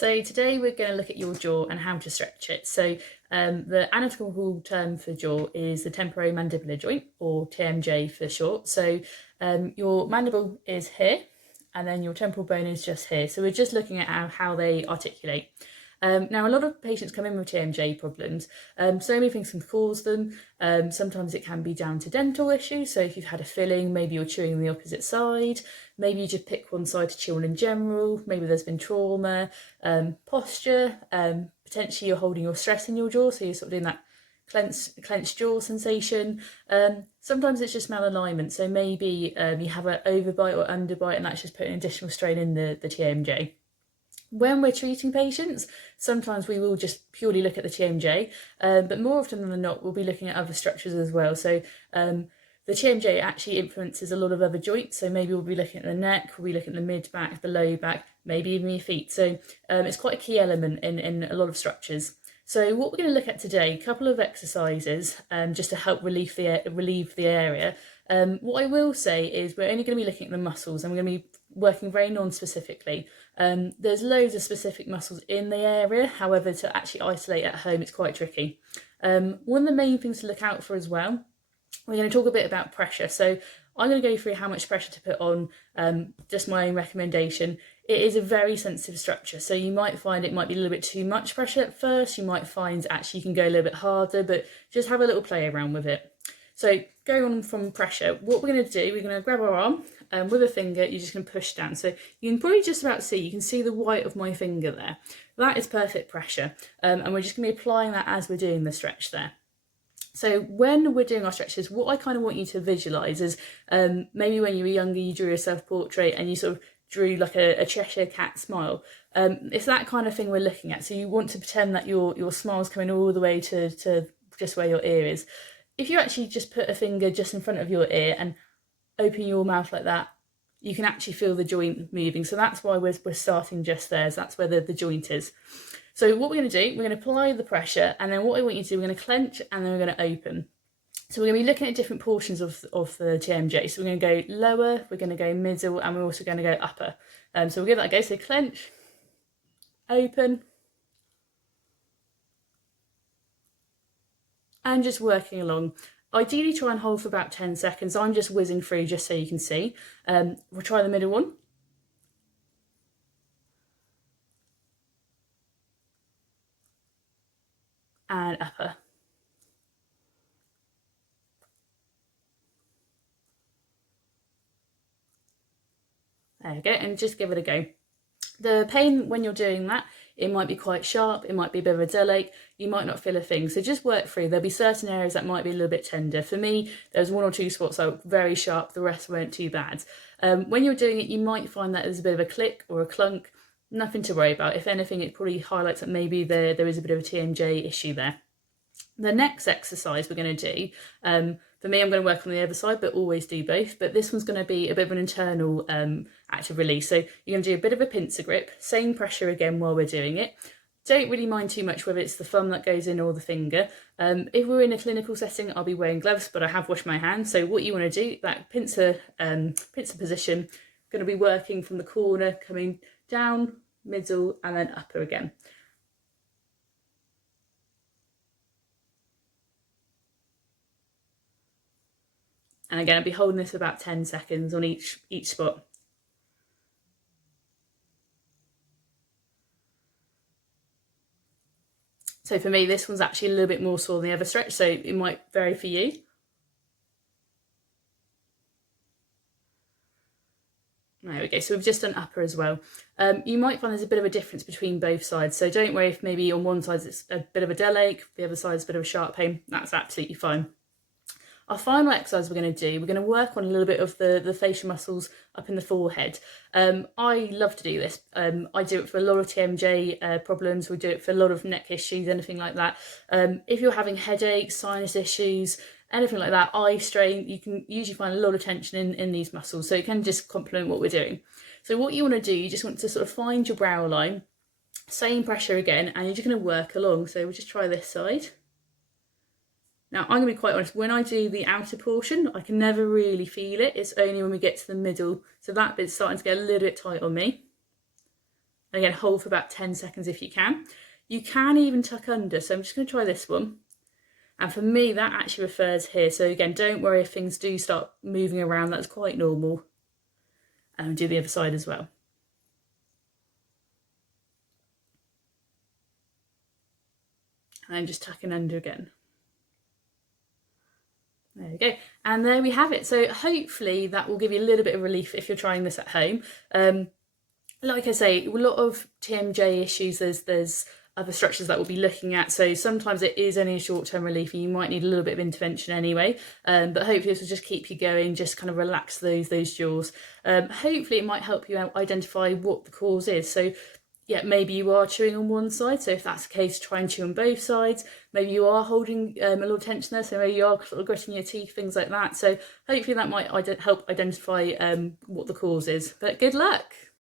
So today we're going to look at your jaw and how to stretch it. So the anatomical term for jaw is the temporomandibular joint, or TMJ for short. So your mandible is here and then your temporal bone is just here. So we're just looking at how they articulate. Now, a lot of patients come in with TMJ problems. So many things can cause them. Sometimes it can be down to dental issues. So if you've had a filling, maybe you're chewing on the opposite side. Maybe you just pick one side to chew on in general. Maybe there's been trauma, posture. Potentially you're holding your stress in your jaw. So you're sort of doing that clenched jaw sensation. Sometimes it's just malalignment. So maybe you have an overbite or underbite and that's just putting additional strain in the TMJ. When we're treating patients, sometimes we will just purely look at the TMJ, but more often than not, we'll be looking at other structures as well. So the TMJ actually influences a lot of other joints. So maybe we'll be looking at the neck, we'll be looking at the mid back, the low back, maybe even your feet. So it's quite a key element in a lot of structures. So what we're going to look at today, a couple of exercises just to help relieve the area. What I will say is we're only going to be looking at the muscles and we're going to be working very non-specifically. There's loads of specific muscles in the area, however, to actually isolate at home, it's quite tricky. One of the main things to look out for as well, we're going to talk a bit about pressure. So I'm going to go through how much pressure to put on, just my own recommendation. It is a very sensitive structure, so you might find it might be a little bit too much pressure at first. You might find actually you can go a little bit harder, but just have a little play around with it. So going on from pressure, what we're going to do, we're going to grab our arm with a finger, you're just going to push down. So you can probably just about see, you can see the white of my finger there. That is perfect pressure. And we're just going to be applying that as we're doing the stretch there. So when we're doing our stretches, what I kind of want you to visualise is maybe when you were younger, you drew a self-portrait and you sort of drew like a Cheshire cat smile. It's that kind of thing we're looking at. So you want to pretend that your smile's coming all the way to just where your ear is. If you actually just put a finger just in front of your ear and open your mouth like that, you can actually feel the joint moving. So that's why we're starting just there. So that's where the joint is. So what we're going to do, we're going to apply the pressure, and then what I want you to do, we're going to clench and then we're going to open. So we're going to be looking at different portions of the TMJ. So we're going to go lower, we're going to go middle, and we're also going to go upper. So we'll give that a go. So clench, open, and just working along. Ideally try and hold for about 10 seconds. I'm just whizzing through just so you can see. We'll try the middle one. And upper. There we go, and just give it a go. The pain when you're doing that, it might be quite sharp, it might be a bit of a dull ache, you might not feel a thing. So just work through. There'll be certain areas that might be a little bit tender. For me, there's one or two spots that were very sharp, the rest weren't too bad. When you're doing it, you might find that there's a bit of a click or a clunk, nothing to worry about. If anything, it probably highlights that maybe there is a bit of a TMJ issue there. The next exercise we're going to do, for me, I'm going to work on the other side, but always do both. But this one's going to be a bit of an internal active release. So you're going to do a bit of a pincer grip, same pressure again while we're doing it. Don't really mind too much whether it's the thumb that goes in or the finger. If we're in a clinical setting, I'll be wearing gloves, but I have washed my hands. So what you want to do, that pincer position, going to be working from the corner, coming down, middle, and then upper again. And again, I'll be holding this for about 10 seconds on each spot. So for me, this one's actually a little bit more sore than the other stretch, so it might vary for you. There we go, so we've just done upper as well. You might find there's a bit of a difference between both sides, so don't worry if maybe on one side it's a bit of a dull ache, the other side's a bit of a sharp pain, that's absolutely fine. Our final exercise we're going to do, we're going to work on a little bit of the facial muscles up in the forehead. I love to do this. I do it for a lot of TMJ problems. We do it for a lot of neck issues, anything like that. If you're having headaches, sinus issues, anything like that, eye strain, you can usually find a lot of tension in these muscles. So it can just complement what we're doing. So what you want to do, you just want to sort of find your brow line, same pressure again, and you're just going to work along. So we'll just try this side. Now, I'm going to be quite honest, when I do the outer portion, I can never really feel it. It's only when we get to the middle. So that bit's starting to get a little bit tight on me. Again, hold for about 10 seconds if you can. You can even tuck under, so I'm just going to try this one. And for me, that actually refers here. So again, don't worry if things do start moving around, that's quite normal. And do the other side as well. And then just tucking under again. There we go. And there we have it. So hopefully that will give you a little bit of relief if you're trying this at home. Like I say, a lot of TMJ issues, there's other structures that we'll be looking at. So sometimes it is only a short-term relief and you might need a little bit of intervention anyway. But hopefully this will just keep you going, just kind of relax those jaws. Hopefully it might help you identify what the cause is. So yeah, maybe you are chewing on one side, so if that's the case, try and chew on both sides. Maybe you are holding a little tension there, so maybe you are sort of gritting your teeth, things like that. So hopefully that might help identify what the cause is. But good luck!